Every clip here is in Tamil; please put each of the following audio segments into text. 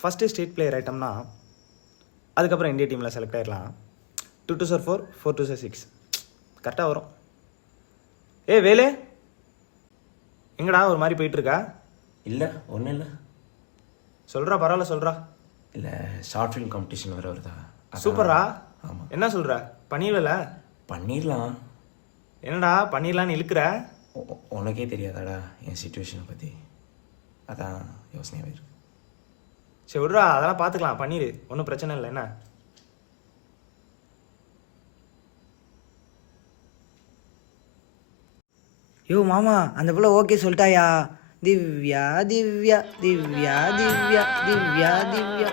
ஃபஸ்ட்டு ஸ்டேட் பிளேயர் ஆகிட்டோம்னா அதுக்கப்புறம் இந்தியா டீமில் செலக்ட் ஆகிடலாம். 2 2 4 4 2 6 கரெக்டாக வரும். வேலு எங்கடா ஒரு மாதிரி போயிட்டுருக்கா? இல்லை ஒன்றும் இல்லை. சொல்கிறா, பரவாயில்ல சொல்கிறா. இல்லை, ஷார்ட் ஃபிலிம் காம்படிஷன் வேறு வருதா? சூப்பரா. ஆமாம். என்ன சொல்கிற? பண்ணிடல? பண்ணிடலாம். என்னடா பண்ணிடலான்னு இழுக்கிற? உனக்கே தெரியாதாடா என் சிச்சுவேஷனை பற்றி, அதான் யோசனையாக இருக்கு. சரி விட்றா, அதெல்லாம் பார்த்துக்கலாம், பண்ணிடு, ஒன்றும் பிரச்சனை இல்லை. என்ன யோ மாமா, அந்த பிள்ளை ஓகே சொல்லிட்டாயா? திவ்யா திவ்யா திவ்யா திவ்யா திவ்யா திவ்யா.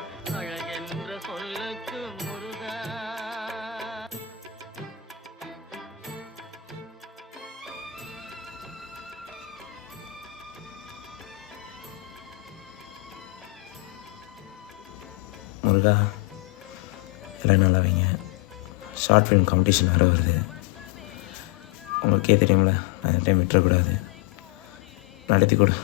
முருகா, எல்லாம் நல்லா வைங்க. ஷார்ட் ஃபிலிம் காம்படிஷன் வேறு வருது. உங்களுக்கே தெரியும்ல, நான் இந்த டைம் விட்டுறக்கூடாது. நடத்தி கொடு.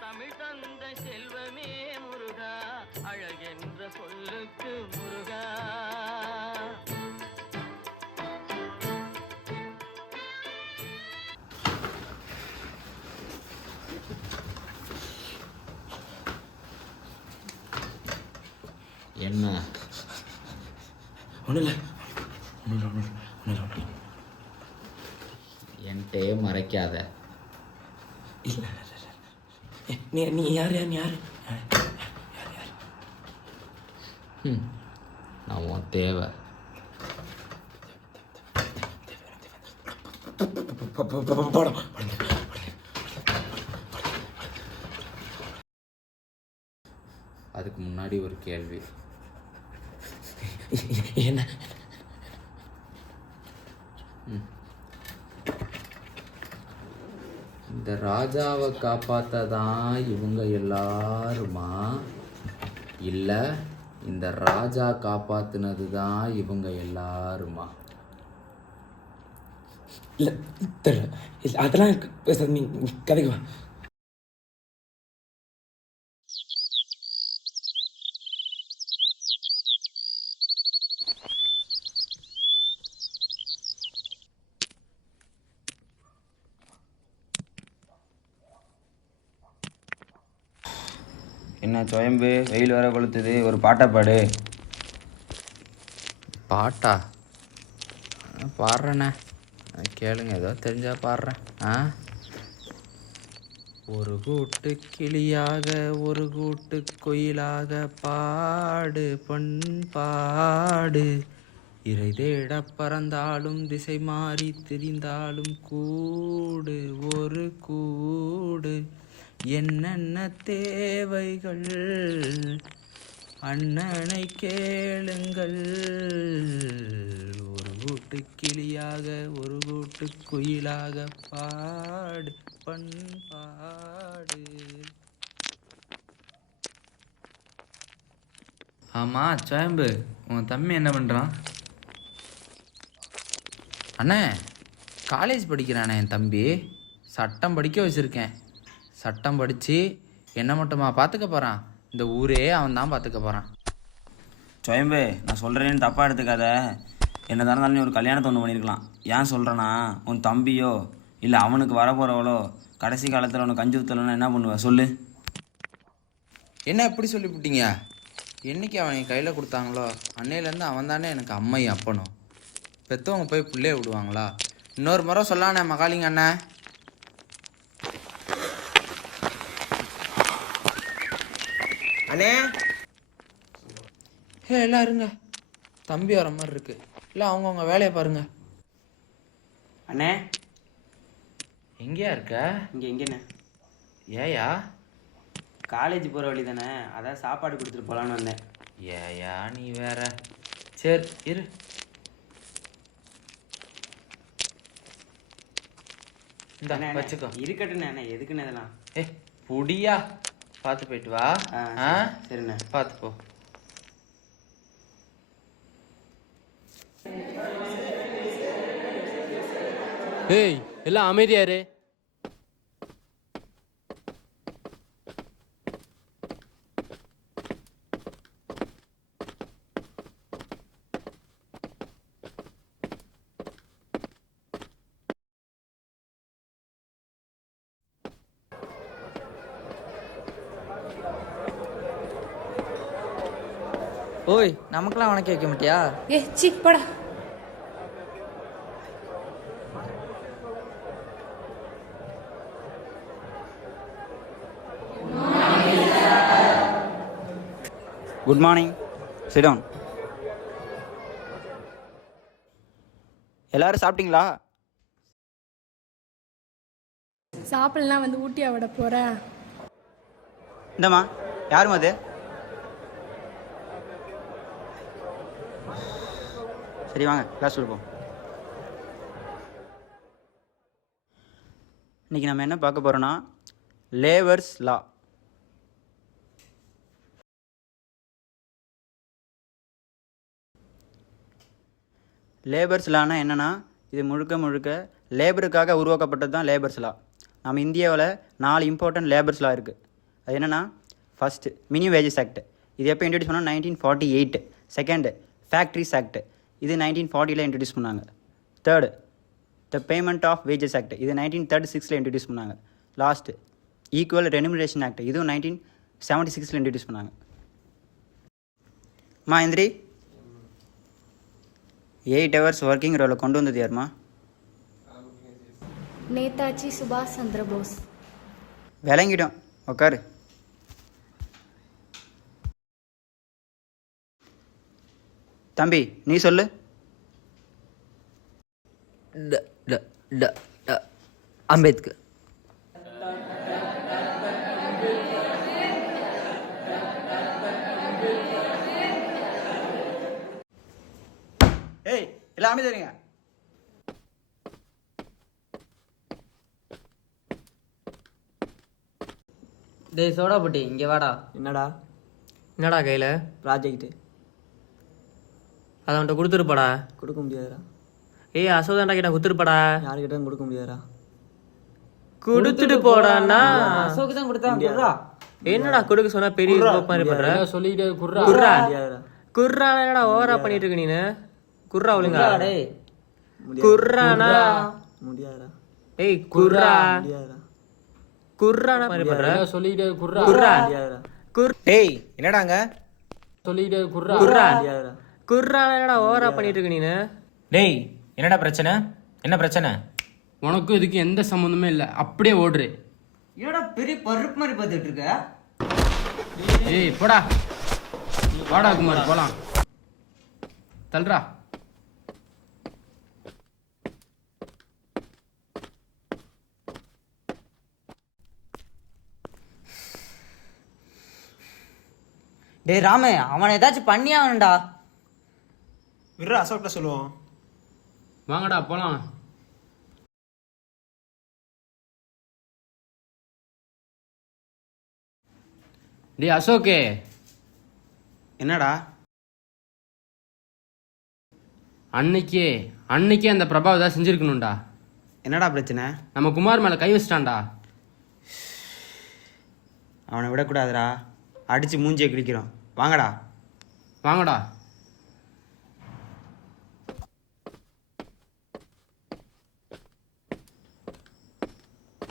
தமிழ் தந்த செல்வமே முருகா, அழகென்ற சொல்லுக்கு முருகா. என்ன? ஒன்றும் இல்லை, ஒன்றும் இல்லை. என்கிட்டே மறைக்காத. இல்லை, நீ யார்? நான் உன் தேவை. அதுக்கு முன்னாடி ஒரு கேள்வி. என்ன? இந்த ராஜாவை காப்பாற்றதான் இவங்க எல்லாருமா, இல்லை இந்த ராஜா காப்பாற்றினது தான் இவங்க எல்லாருமா? இல்லை தெரியல. இல்லை அதெல்லாம் பேச, நீ கதைக்கு வா. என்ன சுயம்பு, வெயில் வர கொளுத்துது, ஒரு பாட்டை பாடு. பாட்டா? பாடுறேண்ணே, கேளுங்க, ஏதோ தெரிஞ்சா பாடுறேன். ஒரு கூட்டு கிளியாக ஒரு கூட்டு குயிலாக பாடு பண்பாடு, இறை தேட பறந்தாலும் திசை மாறி திரிந்தாலும் கூடு ஒரு கூடு, என்னென்ன தேவைகள் அண்ணனை கேளுங்கள், ஒரு கூட்டு கிளியாக ஒரு கூட்டு குயிலாக பாடு பண்பாடு. ஆமாம் சுயம்பு, உன் தம்பி என்ன பண்ணுறான்? அண்ணே, காலேஜ் படிக்கிறானே என் தம்பி. சட்டம் படிக்க வச்சுருக்கேன். சட்டம் படித்து என்ன மட்டுமா பார்த்துக்க போகிறான், இந்த ஊரே அவன் தான் பார்த்துக்க போகிறான். சுயம்பு, நான் சொல்கிறேன்னு தப்பாக எடுத்துக்காத. என்ன தானே இருந்தாலும் நீ ஒரு கல்யாணத்தை ஒன்று பண்ணியிருக்கலாம். ஏன் சொல்கிறேன்னா, உன் தம்பியோ இல்லை அவனுக்கு வரப்போகிறவளோ கடைசி காலத்தில் அவனுக்கு கஞ்சி ஊற்றலன்னா என்ன பண்ணுவேன் சொல்லு? என்ன எப்படி சொல்லிவிட்டீங்க? என்றைக்கு அவன் என் கையில் கொடுத்தாங்களோ அன்னையிலேருந்து அவன் தானே எனக்கு அம்மையும் அப்பனும். பெற்றவங்க போய் பிள்ளைய விடுவாங்களா? இன்னொரு முறை சொல்லானே மகாலிங்க அண்ணே. அண்ணே, எல்லாம் இருங்க, தம்பி வர மாதிரி இருக்கு. இல்லை அவங்கவுங்க வேலையை பாருங்க. அண்ணே, எங்கேயா இருக்க? எங்கேண்ணே? ஏயா? காலேஜ் போகிற வழி தானே, அதான் சாப்பாடு கொடுத்துட்டு போகலான்னு வந்தேன். ஏயா நீ வேற. சரி இரு. இந்த வச்சுக்கோ. இருக்கட்டுண்ணே, எதுக்குண்ணே இதெல்லாம்? ஏ புடியா, பார்த்து போயிட்டு வா. ஆ சரிண்ணே. பார்த்து போ. ஏய் எல்லாம் அமைதியாரு. ஓய், நமக்கெல்லாம் வணக்கம் வைக்க மாட்டியா? ஏ சி போடா. Good morning. Sit down. எல்லாரும் சாப்பிட்டீங்களா? சாப்பிடலாம் வந்து ஊட்டியா விட போற. இந்தம்மா, யாரும் அது? சரி வாங்க கிளாஸ் கொடுப்போம். இன்னைக்கு நம்ம என்ன பார்க்க போறோம்னா லேவர்ஸ் லா. லேபர்ஸ் லானா என்னென்னா, இது முழுக்க முழுக்க லேபருக்காக உருவாக்கப்பட்டது தான் லேபர்ஸ் லா. நம்ம இந்தியாவில் 4 இம்பார்ட்டன்ட் லேபர்ஸ் லா இருக்குது. அது என்னென்னா, ஃபஸ்ட்டு மினிமம் வேஜஸ் ஆக்ட். இது எப்போ இன்ட்ரடியூஸ் பண்ணால் 1948. Second factories act. இது 1940 இன்ட்ரடியூஸ் பண்ணாங்க. Third the payment of wages act. இது 1936 இன்ட்ரடியூஸ் பண்ணாங்க. Last equal remuneration act. இதுவும் 1976 இன்ட்ரடியூஸ் பண்ணாங்க. எந்திரி. 8 hours ஒர்க்கிங் ரோவில் கொண்டு வந்தது யாருமா? நேதாஜி சுபாஷ் சந்திர போஸ். விளங்கிடும், உட்காரு. தம்பி நீ சொல்லு. அம்பேத்கர். ஏய் எல்லாமே தெரியுங்க. டேய் சோடா புட்டி, இங்கே வாடா. என்னடா கையில் ப்ராஜெக்ட்டு அதை அவன்கிட்ட கொடுத்துருப்பாடா. கொடுக்க முடியாதுடா. ஏய் அசோதாண்டா கிட்ட கொடுத்துருப்பாடா. யாருக்கிட்டும் கொடுக்க முடியாதுடா. கொடுத்துட்டு போடான்னா. அசோக்கு தான் கொடுத்தா. என்னடா கொடுக்க சொன்னா பெரிய கோப் மாதிரி பண்ற. சொல்லிட்டு குர்ரா முடியாதுடா. குர்ரா என்னடா ஓவரா பண்ணிட்டு இருக்க நீனு. குர்ரா ஒழுங்கா. டேய் குர்ரானா முடியாதுடா. ஏய் குர்ரா முடியாதுடா. குர்ரானா மாதிரி பண்ற. சொல்லிட்டு குர்ரா முடியாதுடா. டேய் என்னடாங்க? சொல்லிட்டு குர்ரா முடியாதுடா. குர்ரா என்னடா ஓவரா பண்ணிட்டு இருக்க நீனு. டேய் என்னடா பிரச்சனை? என்ன பிரச்சனை? உனக்கும் இதுக்கு எந்த சம்மந்தமே இல்லை, அப்படியே ஓடுறு. என்னடா பெரிய பருப்பு மாதிரி பார்த்துட்டு இருக்க? ஏய் போடா, வாடா குமார் போலாம். தல்றா. டேய் ராமே, அவனை ஏதாச்சும் பண்ணி ஆகணும்டா. விட்றா, அசோக்கிட்ட சொல்லுவோம். வாங்கடா போலாம். டேய் அசோகே. என்னடா? அன்னைக்கே அந்த பிரபாவ் தான் செஞ்சிருக்கணும்டா. என்னடா பிரச்சனை? நம்ம குமார் மேலே கை வச்சிட்டான்டா. அவனை விடக்கூடாதுடா. அடித்து மூஞ்சியை கிழிக்கிறோம். வாங்கடா. வாங்கடா.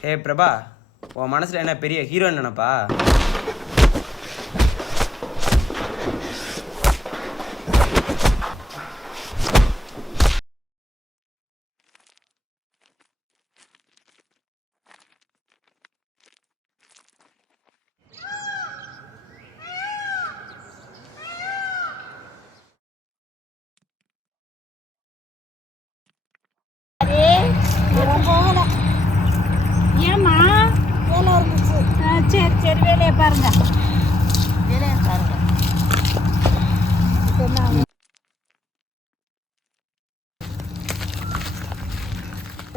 ஏ பிரபா, உன் மனசில் என்ன பெரிய ஹீரோயின் நினைப்பா? ஏமா வேலை இருந்துச்சு. சரி சரி, வேலையை பாருங்க. வேலையை பாருங்க.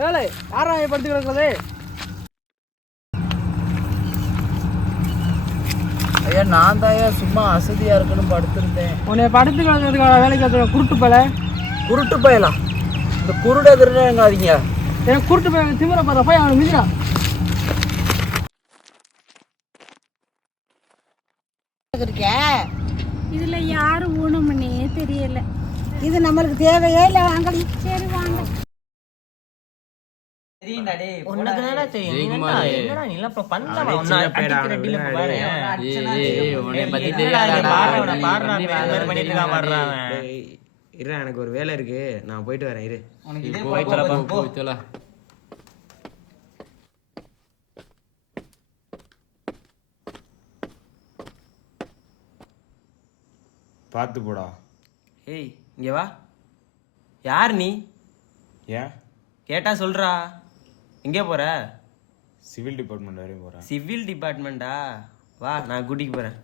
வேலை யாரா படுத்து கிடக்குறது? ஐயா நான் தான் சும்மா அசதியாக இருக்குன்னு படுத்திருந்தேன். உன்னை படுத்து கிடக்கிறதுக்கான வேலைக்கு வந்து குருட்டு பல குருட்டு பயலாம், இந்த குருடை திருடாதீங்க. எனக்கு குருட்டு பையன் திமிர போற போய் அவனை மிதிடா. இதுல யாரு ஊனமுன்னே தெரியல. இது நம்மளுக்கு தேவையே இல்லை, வாங்கடி. சரி வாங்க. உனக்கு என்னடா தெரியும்? நீ என்னடா நீ எல்லாம் இப்ப பண்ணலாமா? உன்னை அடிக்கிற டீல பாரு. உன்னை பத்தி தெரியாதடா. பாடுறா அந்த மாதிரி பண்ணிட்டு இருக்கான் பாடுறா அவன். இரு, எனக்கு ஒரு வேலை இருக்கு, நான் போயிட்டு வரேன். இரு, போய் தொலை. பார்த்து போடா. ஏய் இங்கே வா. யார் நீ? ஏன்? கேட்டா சொல்றா. எங்கே போற? சிவில் டிபார்ட்மெண்ட் வரையும் போகிறேன். சிவில் டிபார்ட்மெண்ட்டா? வா நான் கூட்டிக்கு போகிறேன்.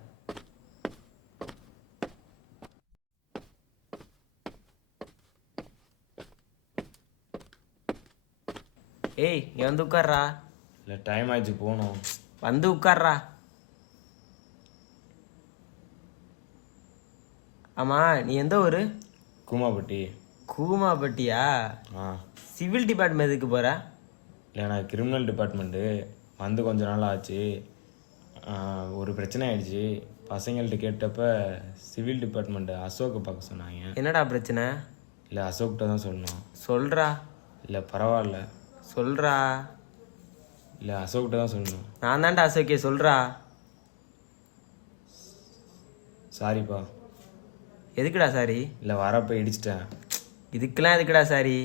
ஏய் இங்கே வந்து உட்கார்றா. இல்லை, டைம் ஆயிடுச்சு, போகணும். வந்து உட்கார்றா. ஆமா நீ எந்த ஊரு? கூமாப்பட்டி. கூமாப்பட்டியா? ஆ. சிவில் டிபார்ட்மெண்ட் எதுக்கு போற? இல்லை, நான் கிரிமினல் டிபார்ட்மெண்ட்டு வந்து கொஞ்ச நாள் ஆச்சு. ஒரு பிரச்சனை ஆயிடுச்சு. பசங்கள்ட்ட கேட்டப்ப சிவில் டிபார்ட்மெண்ட்டு அசோக்கை பார்க்க சொன்னாங்க. என்னடா பிரச்சனை? இல்லை, அசோக்கிட்ட தான் சொல்லணும். சொல்றா. இல்லை, பரவாயில்ல. சொல்றா. இல்லை, அசோக்கிட்ட தான் சொல்லணும். நான் தான்டா அசோக்கே, சொல்றா. சாரிப்பா. எதுக்குடா சாரி? இல்லை, வரப்போ இடிச்சிட்டேன். இதுக்கெல்லாம் எதுக்குடா சாரி?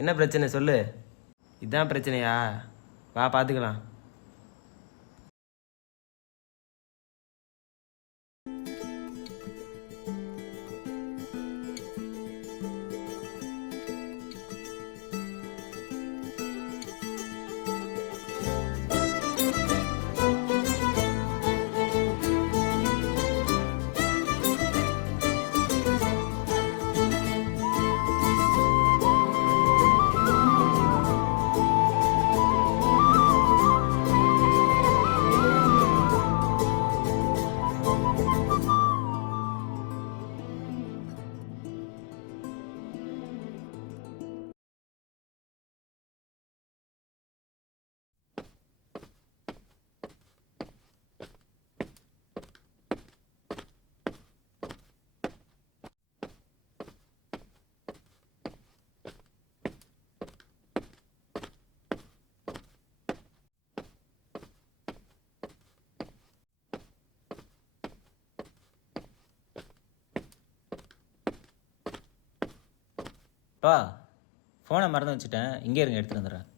என்ன பிரச்சனை சொல்லு. இதுதான் பிரச்சனையா? வா பார்த்துக்கலாம். பா ஃபோனை மறந்து வச்சுட்டேன், இங்கே இருங்க, எடுத்துகிட்டு வந்துடுறேன்.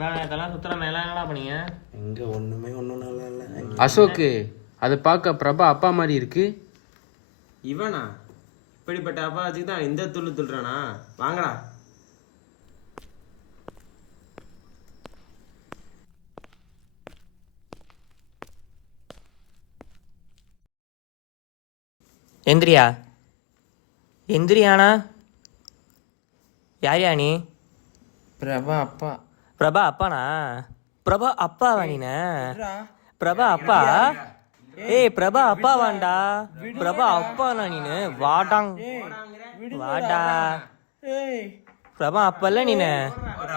நான் இதெல்லாம் சுத்துற மேல என்னடா பண்ணீங்க? எங்கே ஒன்றும் நல்லா இல்லை. அசோக்கு அதை பார்க்க பிரபா அப்பா மாதிரி இருக்கு. இவனா? இப்படிப்பட்ட அப்பா வச்சுக்கு தான் இந்த துள்ளு துள்ளுறானா? வாங்கடா. எந்திரியா எந்திரியானா? யார் நீ? பிரபா அப்பா. பிரபா அப்பானா? பிரபா அப்பாவா நீன? பிரபா அப்பா? ஏய் பிரபா அப்பா வாண்டா. பிரபா அப்பானா நீனு? வாடாங் வாடா. பிரபா அப்பல்ல நீனு?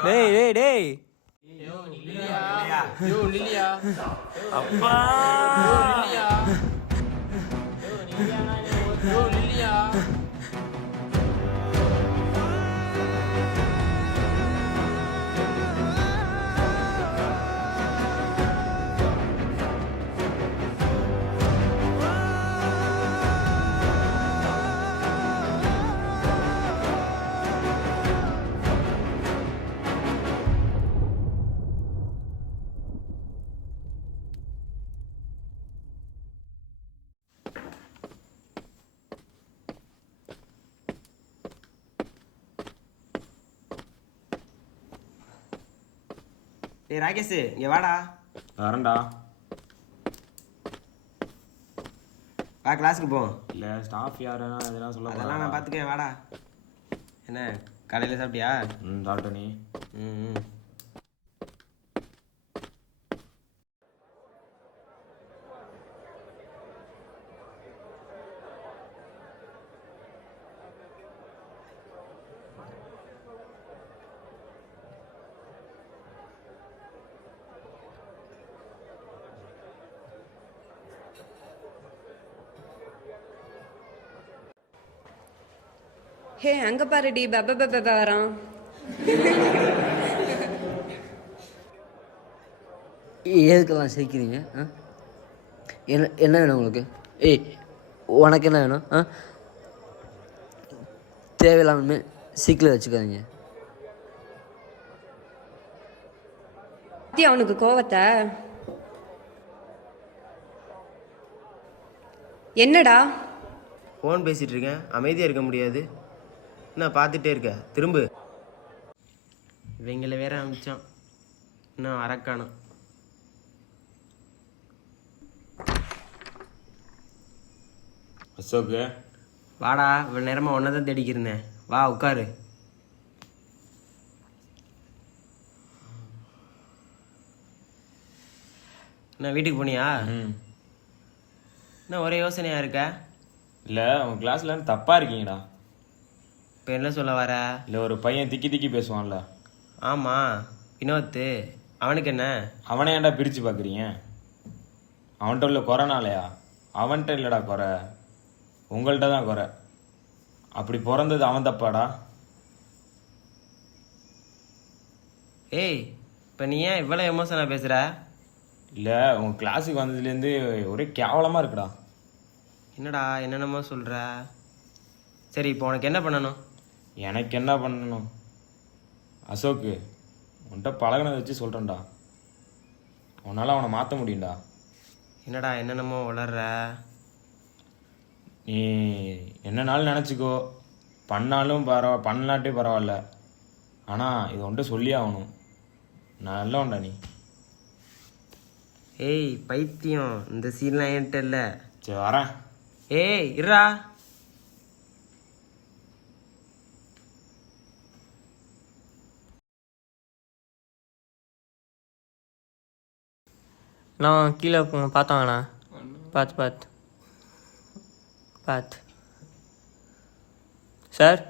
டேய் டேய் டேய். யோ லிலியா அப்பா யோ லிலியா. டேய் ராகேஷ் இங்க வாடா. வரேன்டா. வா கிளாஸுக்கு போவோம். இல்லை, ஸ்டாஃப் யாருன்னா அதெல்லாம் சொல்ல. அதெல்லாம் நான் பார்த்துக்கேன், வாடா. என்ன காலையில் சாப்பிட்டியா? டாக்டர் நீ ம். ஹே அங்கே பாருடி பெப பெப வரான். எதுக்கெல்லாம் சிரிக்கிறீங்க? என்ன என்ன வேணும் உங்களுக்கு? ஏய் உனக்கு என்ன வேணும்? தேவையில்லாம சீக்கிரம் வச்சுக்காதீங்க. அவனுக்கு கோவத்தை என்னடா? ஃபோன் பேசிகிட்டு இருக்கேன், அமைதியாக இருக்க முடியாது. நான் பார்த்துட்டே இருக்க திரும்ப. இவங்கள வேற அனுப்பிச்சான், இன்னும் அரக்கானம். அசோக்கு வாடா, இவ்வளோ நேரமாக ஒன்றை தான் தேடிக்கிருந்தேன். வா உட்காரு. என்ன வீட்டுக்கு போனியா? என்ன ஒரே யோசனையாக இருக்க? இல்லை உன் கிளாஸ்ல தப்பாக இருக்கீங்கடா. இப்போ என்ன சொல்ல வர? இல்லை ஒரு பையன் திக்கி திக்கி பேசுவான்ல. ஆமாம், வினோத்து. அவனுக்கு என்ன? அவனை ஏன்டா பிரித்து பார்க்குறீங்க? அவன்கிட்ட உள்ள குறைனாலையா? அவன்கிட்ட இல்லைடா குறை, உங்கள்கிட்ட தான் குறை. அப்படி பிறந்தது அவன் தப்பாடா. ஏய், இப்போ நீ ஏன் இவ்வளோ எமோஷனாக பேசுகிற? இல்லை உங்கள் கிளாஸுக்கு வந்ததுலேருந்து ஒரே கேவலமாக இருக்குடா. என்னடா என்னென்னமோ சொல்கிற? சரி, இப்போ உனக்கு என்ன பண்ணணும்? எனக்கு என்ன பண்ணணும்? அசோக்கு, உன்கிட்ட பழகினதை வச்சு சொல்கிறேன்டா, உன்னால் அவனை மாற்ற முடியும்டா. என்னடா என்னென்னமோ வளர்ற? நீ என்னன்னாலும் நினச்சிக்கோ, பண்ணாலும் பண்ணலாட்டே பரவாயில்ல, ஆனால் இதை உன்கிட்ட சொல்லி ஆகணும். நல்லவன்டா நீ. ஏய் பைத்தியம், இந்த சீன்லாம் என்கிட்ட இல்லை. சரி வரேன். ஏய் இருடா. நான் கீழே பார்த்தாங்கண்ணா. பார்த்து சார்,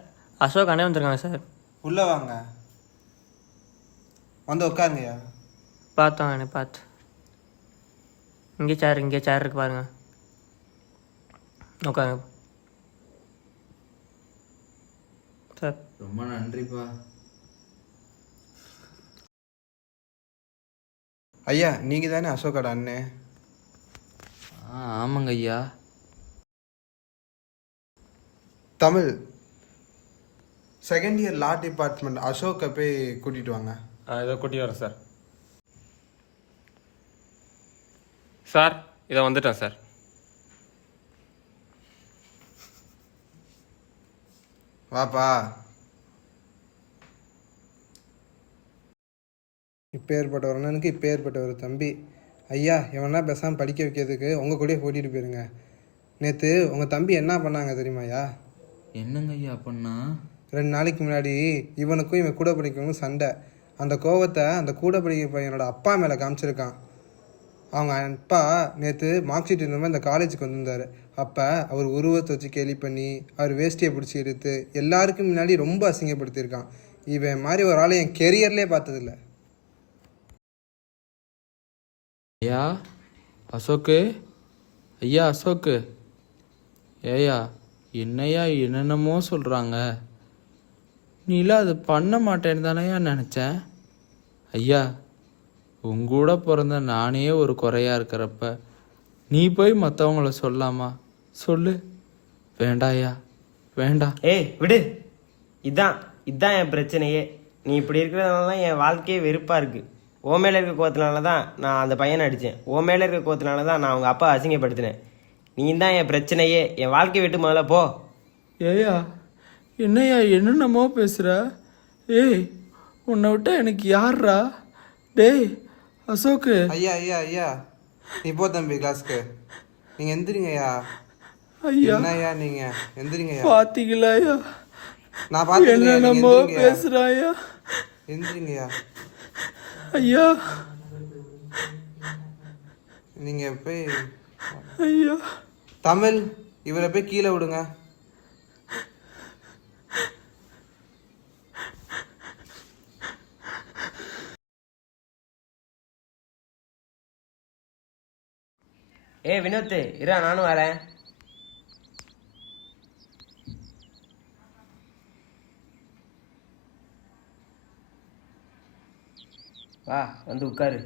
அசோக் அண்ணே வந்திருக்காங்க சார். உள்ளே வாங்க, வந்து உட்காருங்கய்யா. பார்த்தாங்கண்ணே, பார்த்து. இங்கே சேர் இருக்கு பாருங்க, உட்காருங்க சார். ரொம்ப நன்றிப்பா. ஐயா, நீங்கள் தானே அசோக்கோட அண்ணே? ஆமாங்க ஐயா. Tamil second year law department அசோக்கை போய் கூட்டிகிட்டு வாங்க. இதை கூட்டி வரேன் சார். சார் இதை வந்துட்டேன் சார். வாப்பா. இப்போ ஏற்பட்ட ஒரு அண்ணனுக்கு இப்போ ஏற்பட்ட ஒரு தம்பி. ஐயா, இவனா பேசாமல் படிக்க வைக்கிறதுக்கு உங்கள் கூடயே கூட்டிகிட்டு போயிருங்க. நேற்று உங்கள் தம்பி என்ன பண்ணாங்க தெரியுமாய்யா? என்னங்க ஐயா பண்ணா? 2 நாளைக்கு முன்னாடி இவனுக்கும் இவன் கூட படிக்கவனுக்கும் சண்டை. அந்த கோவத்தை அந்த கூட படிக்கிற பையனோட அப்பா மேலே காமிச்சிருக்கான். அவங்க அப்பா நேற்று மார்க் ஷீட் இருந்த மாதிரி இந்த காலேஜுக்கு வந்திருந்தார். அப்போ அவர் உருவத்தை வச்சு கேலி பண்ணி அவர் வேஷ்டியை பிடிச்சி எடுத்து எல்லாருக்கும் முன்னாடி ரொம்ப அசிங்கப்படுத்தியிருக்கான். இவன் மாதிரி ஒரு ஆளை என் கெரியர்லேயே பார்த்ததில்ல. ஐயா அசோக்கு, ஐயா அசோக்கு, ஏயா என்னையா என்னென்னமோ சொல்கிறாங்க. நீலாம் அது பண்ண மாட்டேன்னு தானேயா நினச்சேன். ஐயா, உங்கூட பிறந்த நானே ஒரு குறையாக இருக்கிறப்ப நீ போய் மற்றவங்கள சொல்லாமா? சொல்லு. வேண்டாயா, வேண்டாம். ஏய் விடு. இதான் என் பிரச்சனையே. நீ இப்படி இருக்கிறதுனால தான் என் வாழ்க்கையே வெறுப்பாக இருக்குது. ஓ மேலே இருக்க கோவத்தினால தான் நான் அந்த பையனை அடித்தேன். ஓ மேலே இருக்க கோவத்தினால தான் நான் அவங்க அப்பா அசிங்கப்படுத்தினேன். நீ தான் என் பிரச்சனையே. என் வாழ்க்கையை விட்டு முதல்ல போ. ஏயா என்னையா என்னென்னமோ பேசுகிற? ஏய், உன்னை விட்டா எனக்கு யார்ரா? டேய் அசோக்கு. ஐயா ஐயா ஐயா, நீ போ தம்பி கிளாஸ்க்கு. நீங்கள் எந்திரிங்கய்யா. ஐயா என்னய்யா நீங்கள் எந்திரிங்கய்யா. பார்த்தீங்களா ஐயா, நான் பார்த்துக்கிறேன். என்னென்னமோ பேசுறாயா? எந்திரிங்கய்யா. ஐயா நீங்கள் போய் ஐயா தமிழ் இவரை போய் கீழே விடுங்க. வினோத் இரா, நானும் வரேன். வா, வந்து உட்காரு.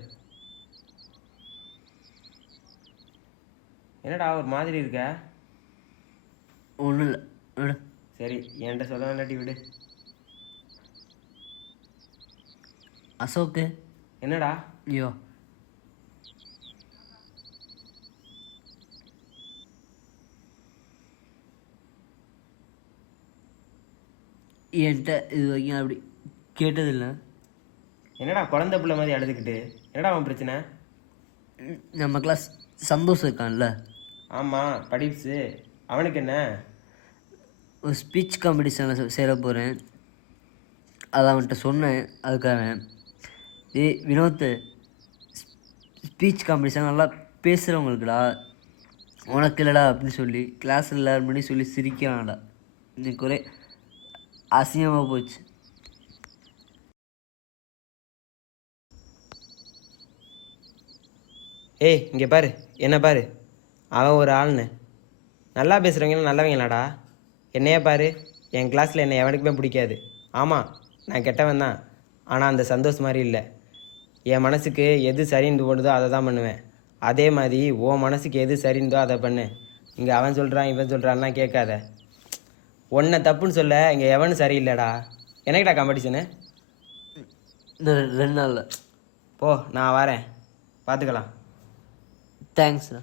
என்னடா ஒரு மாதிரி இருக்க? ஒன்றும் இல்லை. சரி, என்கிட்ட சொல்ல வேண்டாட்டி விடு. அசோக்கு என்னடா? ஐயோ என்கிட்ட இது வரைக்கும் அப்படி கேட்டதில்லை. என்னடா குழந்தை பிள்ளை மாதிரி அழுதுகிட்டு? என்னடா அவன் பிரச்சனை? நம்ம கிளாஸ் சந்தோஷம் இருக்கான்ல? ஆமாம், படிப்ஸு. அவனுக்கு என்ன? ஒரு ஸ்பீச் காம்படிஷனில் சேர போகிறேன். அதை அவன்கிட்ட சொன்னேன். அதுக்காக வினோத், ஸ்பீச் காம்படிஷன் நல்லா பேசுகிறவங்களுக்குடா, உனக்கு இல்லைடா அப்படின்னு சொல்லி கிளாஸில் எல்லாரும் முன்னாடி சொல்லி சிரிக்கிறான்டா. இன்னைக்கு ஒரே அசிங்கமாக போச்சு. இங்கே பாரு, என்ன பாரு, அவன் ஒரு ஆள்னு. நல்லா பேசுகிறவங்களும் நல்லவங்களாடா. என்னையே பாரு, என் கிளாஸில் என்னை எவனுக்குமே பிடிக்காது. ஆமாம், நான் கெட்டவன் தான். ஆனால் அந்த சந்தோஷ் மாதிரி இல்லை. என் மனசுக்கு எது சரின்னு ஓடுதோ அதை தான் பண்ணுவேன். அதே மாதிரி உன் மனசுக்கு எது சரிந்தோ அதை பண்ணு. இங்கே அவன் சொல்கிறான் இவன் சொல்கிறான்னா கேட்காத. ஒன்றை தப்புன்னு சொல்ல இங்கே எவனும் சரியில்லைடா. எனக்குடா காம்படிஷனு? இந்த 2 நாளில் போ, நான் வரேன், பார்த்துக்கலாம். தேங்க்ஸ்ண்ணா.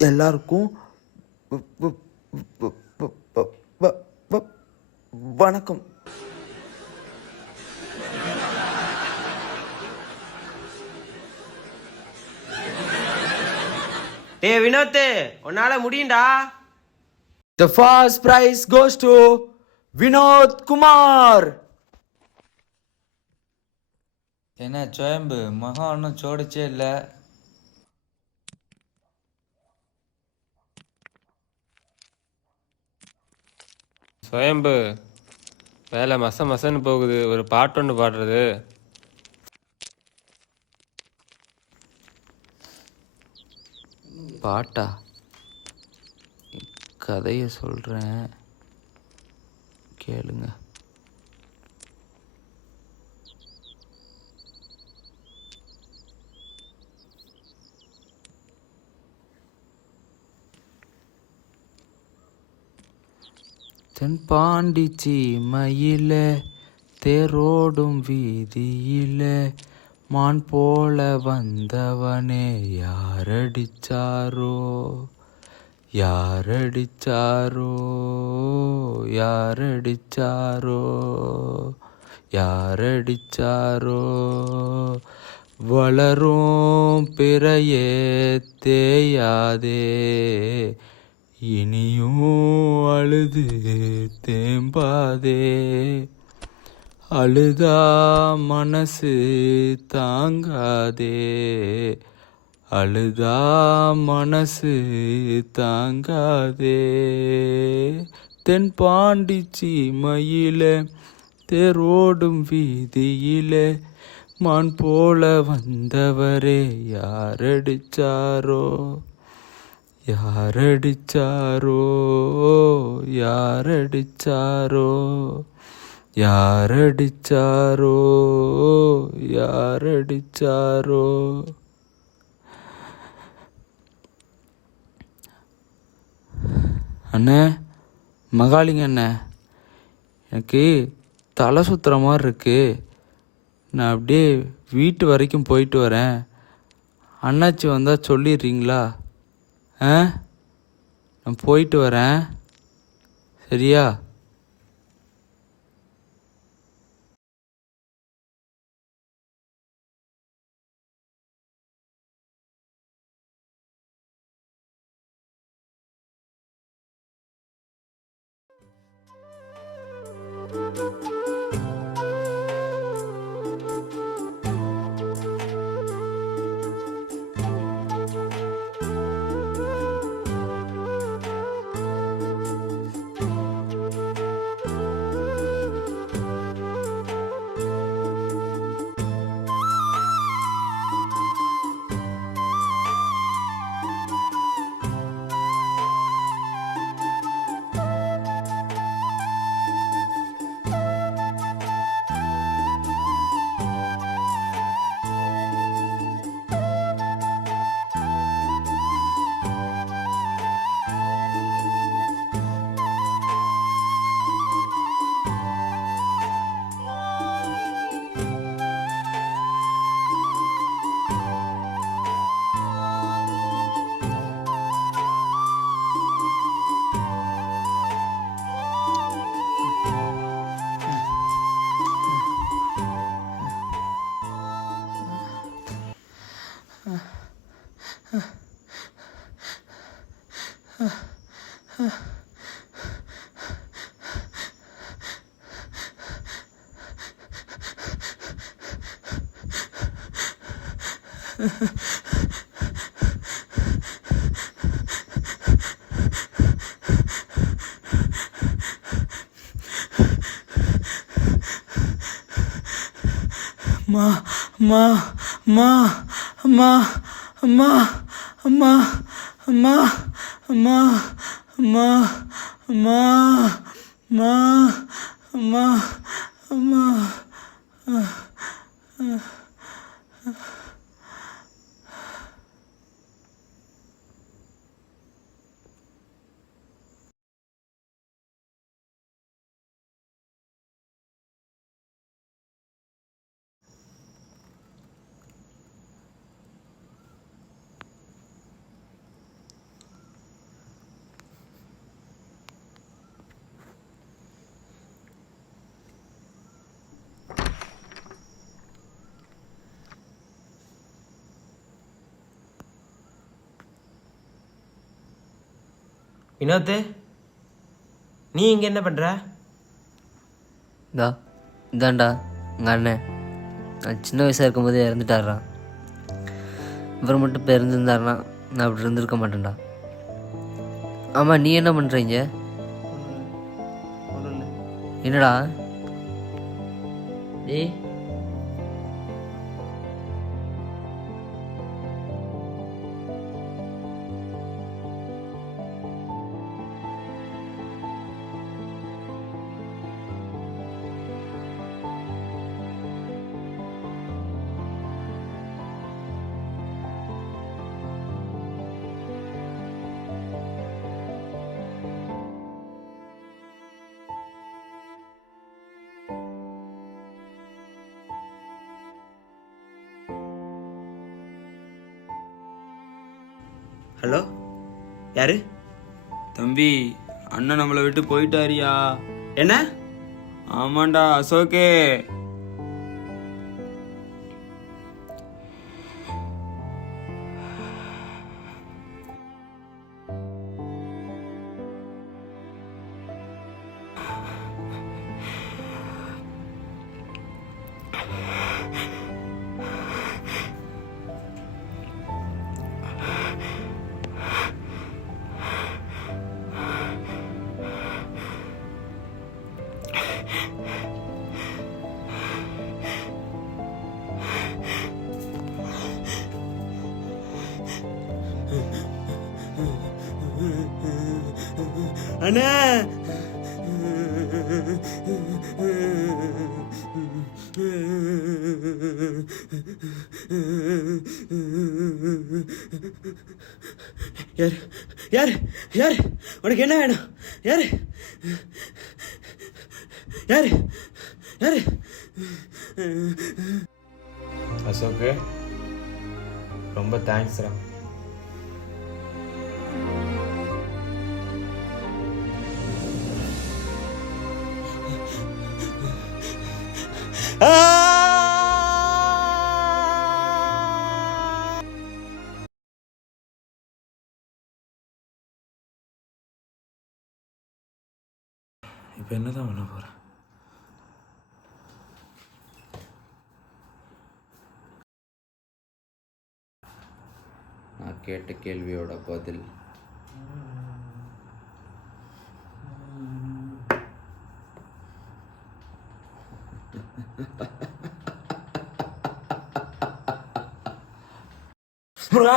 எல்லாருக்கும் வணக்கம். வினோத், உன்னால முடியும்டா. The first prize goes to Vinod Kumar. என்ன சோயம்பு, முகம் ஒன்றும் சோடிச்சே இல்லை. சுயம்பு, வேலை மசன்னு போகுது. ஒரு பாட்டு ஒன்று பாடுறது. பாட்டா? கதையை சொல்கிறேன் கேளுங்க. தென்பாண்டி சீமையில தேரோடும் வீதியில மான் போல வந்தவனே யாரடிச்சாரோ யாரடிச்சாரோ யாரடிச்சாரோ யாரடிச்சாரோ வளரும் பிறையே தேயாதே இனியும் அழுது தேம்பாதே அழுதா மனசு தாங்காதே அழுதா மனசு தாங்காதே தென்பாண்டி சீமையில தேரோடும் வீதியில மான் போல வந்தவரே யாரடிச்சாரோ யாரடிச்சாரோ யாரடிச்சாரோ யாரடிச்சாரோ யாரடிச்சாரோ. அண்ணே, மகாலிங்க அண்ணே, எனக்கு தலை சுத்துற மாதிரி இருக்கு. நான் அப்படியே வீட்டு வரைக்கும் போயிட்டு வரேன். அண்ணாச்சி வந்தால் சொல்லிடுறீங்களா? நான் போயிட்டு வரேன், சரியா? மா மா மா மா மா மா மா மா மா மா மா மா மா வினோத், நீ இங்கே என்ன பண்ணுற? இதாண்டா எங்கள் அண்ணன். நான் சின்ன வயசாக இருக்கும்போதே இறந்துட்டாரா. இவர் மட்டும் இப்போ இருந்திருந்தாருனா நான் அப்படி இருந்திருக்க மாட்டேன்டா. ஆமாம், நீ என்ன பண்ணுறீங்க? என்னடா டேய்? ஹலோ, யாரு? தம்பி, அண்ணன் நம்மளை விட்டு போயிட்டாரியா. என்ன? ஆமாண்டா அசோகே. அண்ணா, யார் யார் யார்? உனக்கு என்ன வேணும்? யார் யார் யார்? அசோக்கு ரொம்ப தேங்க்ஸ்ரா. இப்போ என்னதான் பண்ண போகிறேன்? நான் கேட்ட கேள்வியோட பதில் முருகா